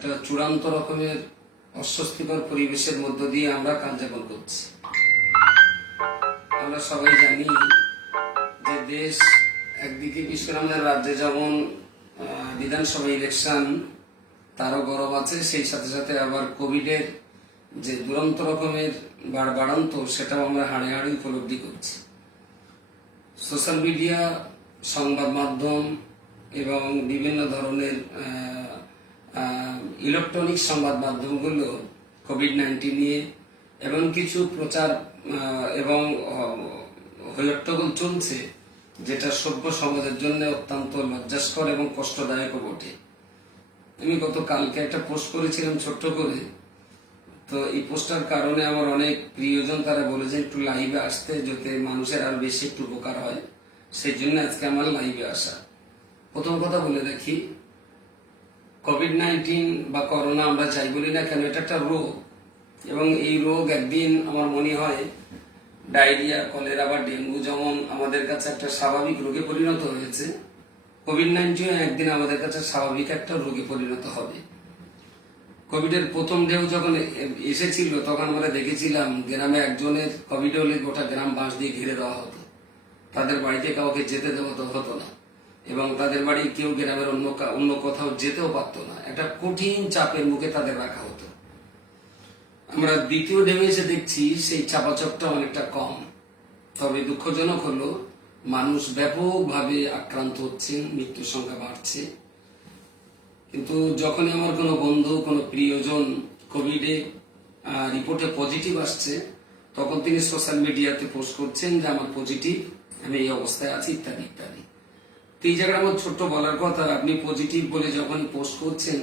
একটা চূড়ান্ত রকমের অস্বস্তিকর পরিবেশের মধ্য দিয়ে আমরা কার্যকর করছি। আমরা সবাই জানি যে দেশ একদিকে বিশেষ করে আমাদের রাজ্যে যেমন বিধানসভা ইলেকশন তারও গরম আছে, সেই সাথে সাথে আবার কোভিডের যে দুরন্ত রকমের বাড়ান্ত সেটাও আমরা হাড়ে হাড়ে উপলব্ধি করছি। সোশ্যাল মিডিয়া, সংবাদ মাধ্যম এবং বিভিন্ন ধরনের ইলেকট্রনিক সংবাদ মাধ্যমগুলো কোভিড-19 নিয়ে এবং কিছু প্রচার এবং হইহট্টগোল চলছে, যেটা সভ্য সমাজের জন্য অত্যন্ত লজ্জাস্কর এবং কষ্টদায়ক বটে। আমি গতকালকে একটা পোস্ট করেছিলাম ছোট্ট করে, তো এই পোস্টার কারণে আমার অনেক প্রিয়জন তারা বলেছে একটু লাইভে আসতে, যাতে মানুষের আর বেশি একটু উপকার হয়, সেই জন্য আজকে আমার লাইভে আসা। প্রথম কথা বলে রাখি, কোভিড-19 বা করোনা আমরা যাই বলি না কেন, এটা একটা রোগ এবং এই রোগ একদিন আমার মনে হয় ডায়রিয়া, কলেরা বা ডেঙ্গু যেমন আমাদের কাছে একটা স্বাভাবিক রোগে পরিণত হয়েছে, কোভিড-19 একদিন আমাদের কাছে স্বাভাবিক একটা রোগে পরিণত হবে। কোভিডের প্রথম ঢেউ যখন এসেছিল তখন আমরা দেখেছিলাম গ্রামে একজনের কোভিড হলে গোটা গ্রাম বাঁশ দিয়ে ঘিরে দেওয়া হতো, তাদের বাড়িতে কাউকে যেতে দেওয়া হতো না এবং তাদের বাড়ি কেউ গ্রামের অন্য কোথাও যেতেও পারত না। একটা কঠিন চাপের মুখে তাদের রাখা হতো। আমরা দ্বিতীয় ঢেউ এসে দেখছি সেই চাপাচকটা অনেকটা কম, তবে দুঃখজনক হলো মানুষ ব্যাপকভাবে আক্রান্ত হচ্ছেন, মৃত্যুর সংখ্যা বাড়ছে। কিন্তু যখনই আমার কোনো বন্ধু, কোনো প্রিয়জন কোভিডে রিপোর্টে পজিটিভ আসছে, তখন তিনি সোশ্যাল মিডিয়াতে পোস্ট করছেন যে আমার পজিটিভ, আমি এই অবস্থায় আছি, ইত্যাদি ইত্যাদি। তো এই জায়গায় আমার ছোট্ট বলার কথা, আপনি পজিটিভ বলে যখন পোস্ট করছেন,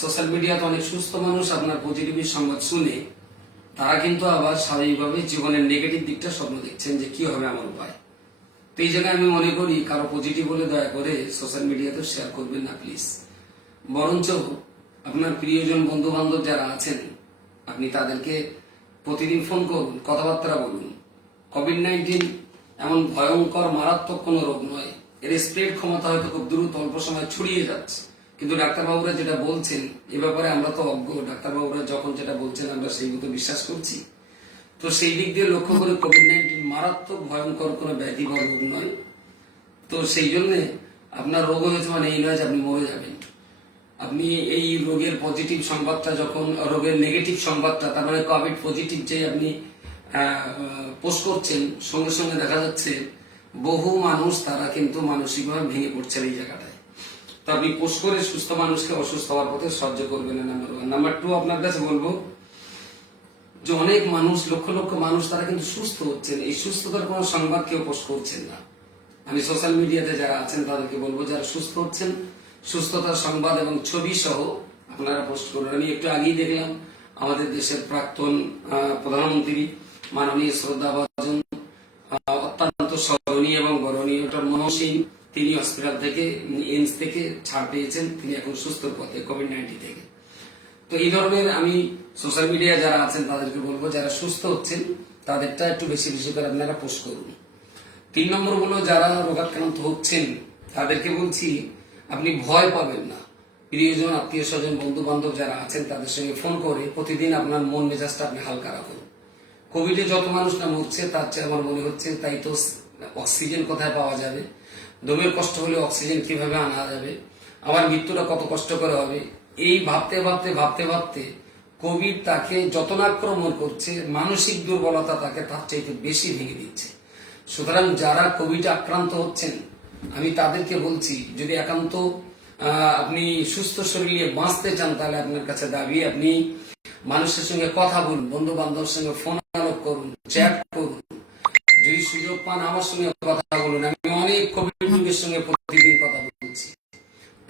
সোশ্যাল মিডিয়াতে অনেক সুস্থ মানুষ আপনার পজিটিভের সংবাদ শুনে তারা কিন্তু আবার স্বাভাবিকভাবে জীবনের নেগেটিভ দিকটা স্বপ্ন দেখছেন যে কি হবে আমার উপায়। তো এই জায়গায় আমি মনে করি কারো পজিটিভ বলে দয়া করে সোশ্যাল মিডিয়াতে শেয়ার করবেন না প্লিজ। বরঞ্চ আপনার প্রিয়জন, বন্ধু বান্ধব যারা আছেন, আপনি তাদেরকে প্রতিদিন ফোন করুন, কথাবার্তা বলুন। কোভিড-19 এমন ভয়ঙ্কর মারাত্মক কোনো রোগ নয়, এর স্প্রেড ক্ষমতা হয়তো খুব দ্রুত অল্প সময় ছড়িয়ে যাচ্ছে, কিন্তু ডাক্তারবাবুরা যেটা বলছেন এ ব্যাপারে আমরা তো অজ্ঞ। ডাক্তারবাবুরা যখন যেটা বলছেন আমরা সেই মতো বিশ্বাস করছি। তো সেই দিক দিয়ে লক্ষ্য করে কোভিড-19 মারাত্মক ভয়ঙ্কর কোনো ব্যাধি বা রোগ নয়। তো সেই জন্য আপনার রোগ হয়েছে মানে এই নয় যে আপনি মরে যাবেন। আপনি এই রোগের পজিটিভ সংবাদটা যখন, রোগের নেগেটিভ সংবাদটা, তার মানে কোভিড পজিটিভ যে আপনি পোস্ট করছেন, সঙ্গে সঙ্গে দেখা যাচ্ছে বহু মানুষ তারা কিন্তু মানসিকভাবে ভেঙে পড়ছেন এই জায়গাটায়। তো আপনি পোস্ট করে সুস্থ মানুষকে অসুস্থ হওয়ার পথে সাহায্য করবেন না, নাম্বার 1। নাম্বার 2, আপনার কাছে বলবো যে অনেক মানুষ, লক্ষ লক্ষ মানুষ তারা কিন্তু সুস্থ হচ্ছেন, এই সুস্থতার কোনো সংবাদ কেউ পোস্ট করছেন না। আমি সোশ্যাল মিডিয়াতে যারা আছেন তাদেরকে বলবো, যারা সুস্থ হচ্ছেন সুস্থতার সংবাদ এবং ছবি সহ আপনারা পোস্ট করুন। আমি একটু আগেই দেখলাম আমাদের দেশের প্রাক্তন প্রধানমন্ত্রী মাননীয় শ্রদ্ধাভাজন, অত্যন্ত স্মরণীয় এবং বরণীয় ডক্টর মনমোহন সিং, তিনি হসপিটাল থেকে, এইমস থেকে ছাড় পেয়েছেন, তিনি এখন সুস্থ পথে কোভিড-19 থেকে। তো এই ধরনের আমি সোশ্যাল মিডিয়া যারা আছেন তাদেরকে বলবো, যারা সুস্থ হচ্ছেন তাদেরটা একটু বেশি বেশি করে আপনারা পোস্ট করুন। 3 নম্বর হলো, যারা রোগাক্রান্ত হচ্ছেন তাদেরকে বলছি আপনি ভয় পাবেন না। প্রিয়জন, আত্মীয় স্বজন, বন্ধু বান্ধব যারা আছেন তাদের সঙ্গে ফোন করে প্রতিদিন আপনার মন মেজাজটা আপনি হালকা রাখুন। কোভিডে যত মানুষ না মরছে তার চেয়ে আমার মনে হচ্ছে তাই তো অক্সিজেন কোথায় পাওয়া যাবে, দমের কষ্ট হলে অক্সিজেন কিভাবে আনা যাবে, আমার মৃত্যুটা কত কষ্ট করে হবে, এই ভাবতে ভাবতে ভাবতে ভাবতে কোভিড তাকে যত না আক্রমণ করছে, মানসিক দুর্বলতা তাকে তার চাইতে বেশি ভেঙে দিচ্ছে। সুতরাং যারা কোভিডে আক্রান্ত হচ্ছেন আমি তাদেরকে বলছি, যদি একান্ত আপনি সুস্থ শরীরে বাঁচতে চান তাহলে আপনার কাছে দাবি আপনি মানুষের সঙ্গে কথা বলুন, বন্ধু বান্ধবের সঙ্গে ফোন আলাপ করুন, চ্যাট করুন, যদি সুযোগ পান আমার সঙ্গে কথা বলুন। আমি অনেক কোভিড রোগীর সঙ্গে প্রতিদিন কথা বলছি,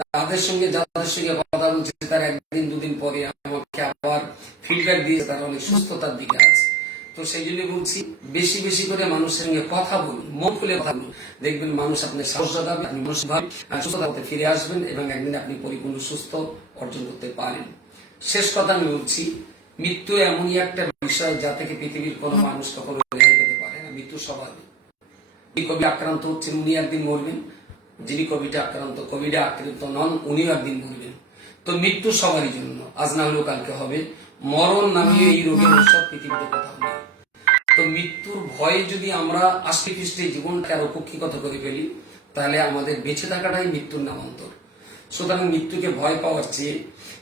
তাদের সঙ্গে যাদের সঙ্গে কথা বলছি তার একদিন দুদিন পরে আমাকে আবার ফিডব্যাক দিয়েছে তারা অনেক সুস্থতার দিকে আছে। তো সেই জন্য বলছি বেশি বেশি করে মানুষের সঙ্গে কথা বলুন, মন খুলে কথা বলুন, দেখবেন মানুষ আপনার সাহস যোগাবে, আপনি মানসিকভাবে সুস্থতার পথে ফিরে আসবেন এবং একদিন আপনি পরিপূর্ণ সুস্থ অর্জন করতে পারেন। শেষ কথা আমি বলছি, মৃত্যু এমনই একটা বিষয় যা থেকে পৃথিবীর কোনো মানুষ কখনো রেহাই পেতে পারে না। মৃত্যু স্বাভাবিক। কোভিড আক্রান্ত হচ্ছেন উনি একদিন মরবেন, যিনি কোভিডে আক্রান্ত নন উনিও একদিন মরবেন। তো মৃত্যু সবারই জন্য, আজ না হলেও কালকে হবে। মরণ নামিয়ে এই রোগের ঔষধ পৃথিবীতে কোথাও নেই। তো মৃত্যুর ভয়ে যদি আমরা আষ্টে পৃষ্ঠে জীবনকে আরো কক্ষিগত করে ফেলি, তাহলে আমাদের বেঁচে থাকাটাই মৃত্যুর নামান্তর। সুতরাং মৃত্যুকে ভয় পাওয়ার চেয়ে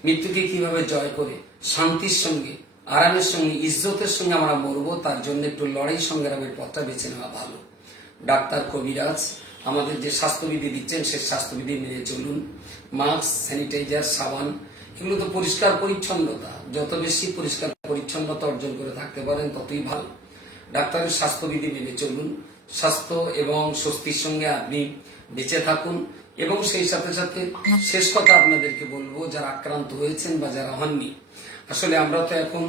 মৃত্যুকে কিভাবে জয় করে শান্তির সঙ্গে, আরামের সঙ্গে, ইজ্জতের সঙ্গে আমরা মরবো, তার জন্য একটু লড়াই সংগ্রামের পথটা বেছে নেওয়া ভালো। ডাক্তার, কবিরাজ আমাদের যে স্বাস্থ্যবিধি দিচ্ছেন সেই স্বাস্থ্যবিধি মেনে চলুন। মাস্ক, স্যানিটাইজার, সাবান, এগুলো তো পরিষ্কার পরিচ্ছন্নতা। যত বেশি পরিষ্কার পরিচ্ছন্নতা অর্জন করে থাকতে পারেন ততই ভালো। ডাক্তারের স্বাস্থ্যবিধি মেনে চলুন। স্বাস্থ্য এবং স্বস্তির সঙ্গে আপনি বেঁচে থাকুন। এবং সেই সাথে সাথে শেষ কথা আপনাদেরকে বলবো, যারা আক্রান্ত হয়েছেন বা যারা হননি, আসলে আমরা তো এখন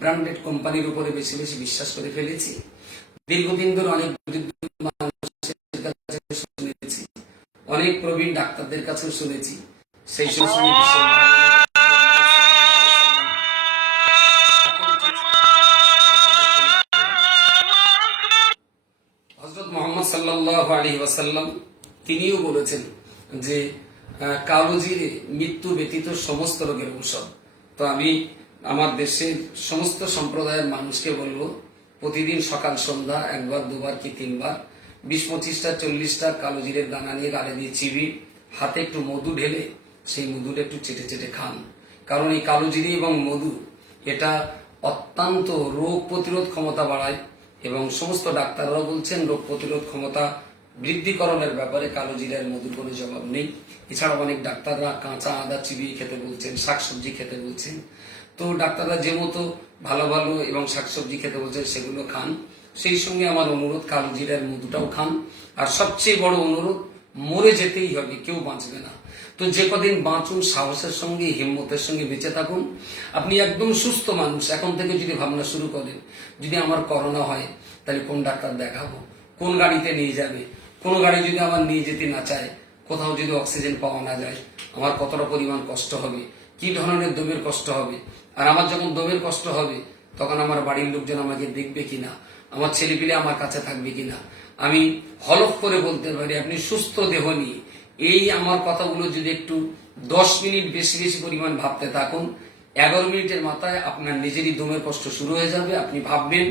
ব্র্যান্ডেড কোম্পানির উপরে বেশি বেশি বিশ্বাস করে ফেলেছি। দীর্ঘদিন ধরে অনেক মানুষের কাছে শুনেছি, অনেক প্রবীণ ডাক্তারদের কাছেও শুনেছি, সেই সময় হযরত মুহাম্মদ সাল্লাল্লাহু আলাইহি ওয়াসাল্লাম তিনিও বলেছেন যে কালোজিরে মৃত্যু ব্যতীত সমস্ত রোগের ঔষধ। তো আমি আমার দেশের সমস্ত সম্প্রদায়ের মানুষকে বলবো, প্রতিদিন সকাল সন্ধ্যা একবার, দুবার কি তিনবার 20-25টা 40টা কালোজিরের দানা নিয়ে গালে দিয়ে চিবি, হাতে একটু মধু ঢেলে সেই মধুটা একটু চেটে চেটে খান। কারণ এই কালোজিরে এবং মধু এটা অত্যন্ত রোগ প্রতিরোধ ক্ষমতা বাড়ায়, এবং সমস্ত ডাক্তাররাও বলছেন রোগ প্রতিরোধ ক্ষমতা বৃদ্ধিকরণের ব্যাপারে কালোজিরার মধুর কোনো জবাব নেই। এছাড়াও অনেক ডাক্তাররা কাঁচা আদা চিবিয়ে খেতে বলছেন, শাকসবজি খেতে বলছেন। তো ডাক্তাররা যে মতো ভালো ভালো এবং শাকসবজি খেতে বলছেন সেগুলো খান। সেই সঙ্গে আমার অনুরোধ, কালোজিরার মধুটাও খান। আর সবচেয়ে বড় অনুরোধ, মরে যেতেই হবে, কেউ বাঁচবে না। তো যে কদিন বাঁচুন সাহসের সঙ্গে, হিম্মতের সঙ্গে বেঁচে থাকুন। আপনি একদম সুস্থ মানুষ, এখন থেকে যদি ভাবনা শুরু করেন, যদি আমার করোনা হয় তাহলে কোন ডাক্তার দেখাবো, কোন গাড়িতে নিয়ে যাবে, কোন গাড়ি যদি আমার নিয়ে যেতে না চায়, কোথাও যদি অক্সিজেন পাওয়া না যায়, আমার কতটা পরিমাণ কষ্ট হবে, কি ধরনের দমের কষ্ট হবে। আর আমার যখন দমের কষ্ট হবে তখন আমার বাড়ির লোকজন আমাকে দেখবে কিনা, আমার ছেলেপিলে আমার কাছে থাকবে কিনা। আমি হলফ করে বলতে পারি, আপনি সুস্থ দেহ নিয়ে এই আমার কথাগুলো যদি একটু 10 মিনিট বেশি বেশি পরিমাণ ভাবতে থাকুন, 11 মিনিটের মাথায় আপনার নিজেরই দমের কষ্ট শুরু হয়ে যাবে। আপনি ভাববেন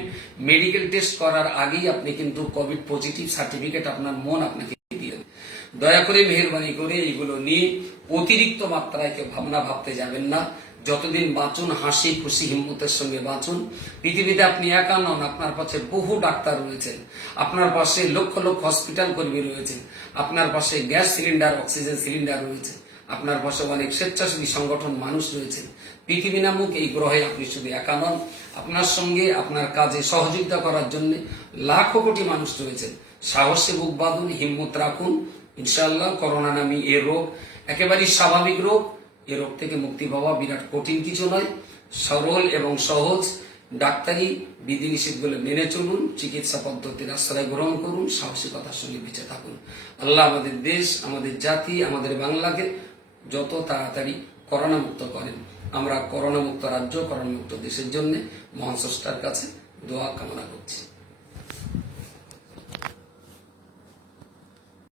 মেডিকেল টেস্ট করার আগেই আপনি কিন্তু কোভিড পজিটিভ সার্টিফিকেট আপনার মন আপনাকে দিয়ে দেবে। দয়া করে মেহেরবানি করে এইগুলো নিয়ে অতিরিক্ত মাত্রায় কেউ ভাবনা ভাবতে যাবেন না। যতদিন বাঁচুন হাসি খুশি হিম্মতের সঙ্গে বাঁচুন। পৃথিবীতে আপনি একা নন, আপনার পাশে বহু ডাক্তার রয়েছেন, আপনার পাশে লক্ষ লক্ষ হসপিটাল কর্মী রয়েছেন, আপনার পাশে গ্যাস সিলিন্ডার, অক্সিজেন সিলিন্ডার রয়েছে, আপনার পাশে অনেক স্বেচ্ছাসেবী সংগঠন মানুষ রয়েছেন। পৃথিবী নামক এই গ্রহে আপনি শুধু একা নন, আপনার সঙ্গে আপনার কাজে সহযোগিতা করার জন্য লাখো কোটি মানুষ রয়েছেন। সাহসে বুক বাঁধুন, হিম্মত রাখুন। ইনশাআল্লাহ করোনা নামী এ রোগ একেবারেই স্বাভাবিক রোগ। এ রোগ থেকে মুক্তি পাওয়া বিরাট কঠিন কিছু নয়, সরল এবং সহজ। ডাক্তারি বিধিনিষেধগুলো মেনে চলুন, চিকিৎসা পদ্ধতির আশ্রয় গ্রহণ করুন, সাহসিকতার সঙ্গে বেঁচে থাকুন। আল্লাহ আমাদের দেশ, আমাদের জাতি, আমাদের বাংলাকে যত তাড়াতাড়ি করোনা মুক্ত করেন। আমরা করোনা মুক্ত রাজ্য, করোনা মুক্ত দেশের জন্য মহান স্রষ্টার কাছে দোয়া কামনা করছি।